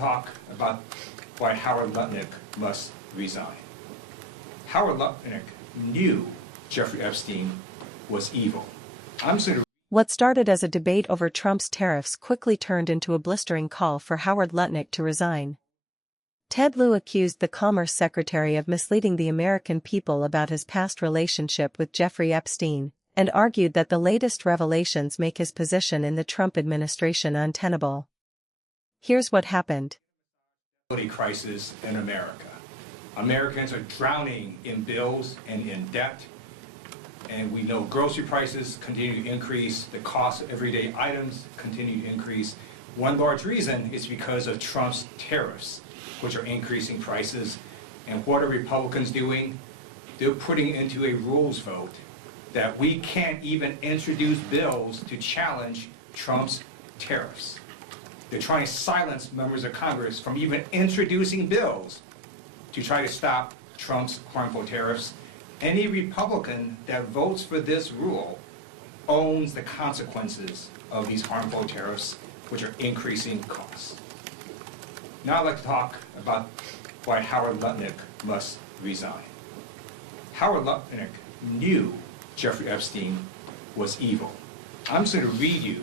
talk about why Howard Lutnick must resign. Howard Lutnick knew Jeffrey Epstein was evil. What started as a debate over Trump's tariffs quickly turned into a blistering call for Howard Lutnick to resign. Ted Lieu accused the Commerce Secretary of misleading the American people about his past relationship with Jeffrey Epstein, and argued that the latest revelations make his position in the Trump administration untenable. Here's what happened. Crisis in America. Americans are drowning in bills and in debt, and we know grocery prices continue to increase, the cost of everyday items continue to increase. One large reason is because of Trump's tariffs, which are increasing prices. And what are Republicans doing? They're putting into a rules vote that we can't even introduce bills to challenge Trump's tariffs. They're trying to silence members of Congress from even introducing bills to try to stop Trump's harmful tariffs. Any Republican that votes for this rule owns the consequences of these harmful tariffs, which are increasing costs. Now I'd like to talk about why Howard Lutnick must resign. Howard Lutnick knew Jeffrey Epstein was evil. I'm just going to read you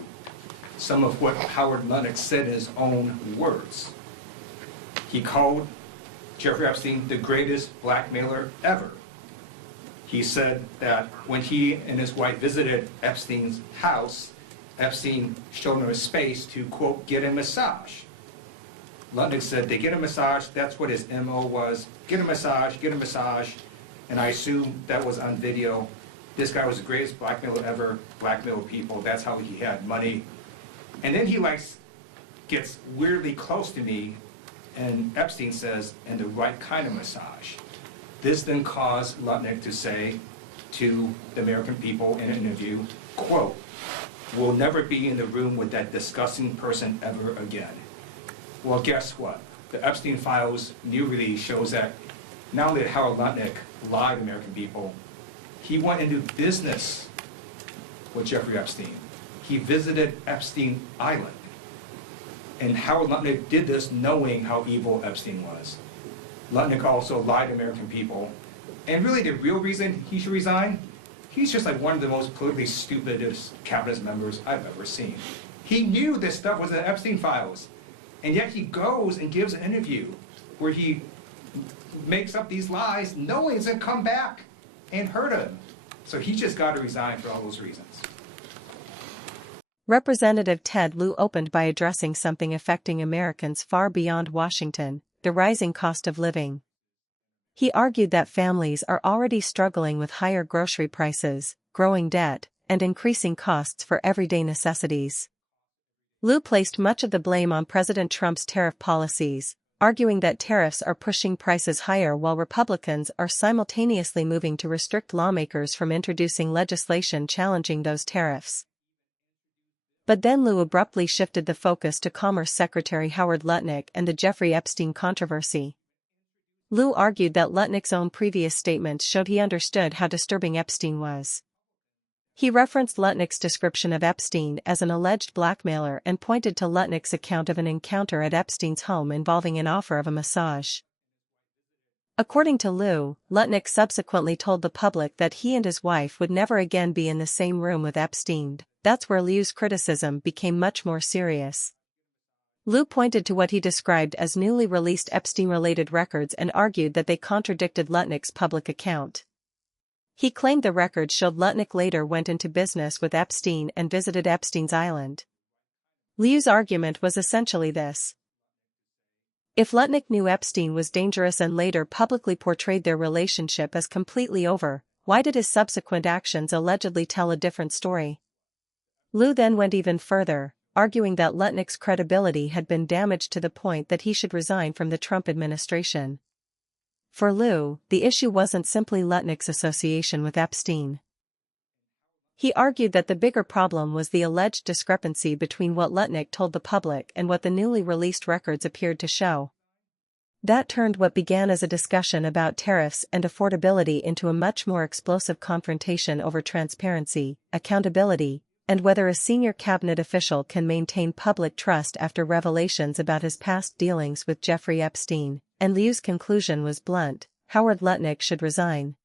some of what Howard Lutnick said in his own words. He called Jeffrey Epstein the greatest blackmailer ever. He said that when he and his wife visited Epstein's house, Epstein showed him a space to, quote, get a massage. Lutnick said they get a massage, that's what his MO was, get a massage, and I assume that was on video. This guy was the greatest blackmailer ever, blackmailed people, that's how he had money. And then he gets weirdly close to me, and Epstein says, and the right kind of massage. This then caused Lutnick to say to the American people in an interview, quote, we'll never be in the room with that disgusting person ever again. Well, guess what? The Epstein files new release shows that not only did Howard Lutnick lie to American people, he went into business with Jeffrey Epstein. He visited Epstein Island. And Howard Lutnick did this knowing how evil Epstein was. Lutnick also lied to American people. And really the real reason he should resign, he's just like one of the most politically stupidest cabinet members I've ever seen. He knew this stuff was in the Epstein files. And yet he goes and gives an interview where he makes up these lies knowing it's going to come back and hurt him. So he just got to resign for all those reasons. Representative Ted Lieu opened by addressing something affecting Americans far beyond Washington, the rising cost of living. He argued that families are already struggling with higher grocery prices, growing debt, and increasing costs for everyday necessities. Lieu placed much of the blame on President Trump's tariff policies, arguing that tariffs are pushing prices higher while Republicans are simultaneously moving to restrict lawmakers from introducing legislation challenging those tariffs. But then Lieu abruptly shifted the focus to Commerce Secretary Howard Lutnick and the Jeffrey Epstein controversy. Lieu argued that Lutnick's own previous statements showed he understood how disturbing Epstein was. He referenced Lutnick's description of Epstein as an alleged blackmailer and pointed to Lutnick's account of an encounter at Epstein's home involving an offer of a massage. According to Lieu, Lutnick subsequently told the public that he and his wife would never again be in the same room with Epstein. That's where Lieu's criticism became much more serious. Lieu pointed to what he described as newly released Epstein-related records and argued that they contradicted Lutnick's public account. He claimed the records showed Lutnick later went into business with Epstein and visited Epstein's Island. Lieu's argument was essentially this. If Lutnick knew Epstein was dangerous and later publicly portrayed their relationship as completely over, why did his subsequent actions allegedly tell a different story? Lieu then went even further, arguing that Lutnick's credibility had been damaged to the point that he should resign from the Trump administration. For Lieu, the issue wasn't simply Lutnick's association with Epstein. He argued that the bigger problem was the alleged discrepancy between what Lutnick told the public and what the newly released records appeared to show. That turned what began as a discussion about tariffs and affordability into a much more explosive confrontation over transparency, accountability, and whether a senior cabinet official can maintain public trust after revelations about his past dealings with Jeffrey Epstein, and Lieu's conclusion was blunt: Howard Lutnick should resign.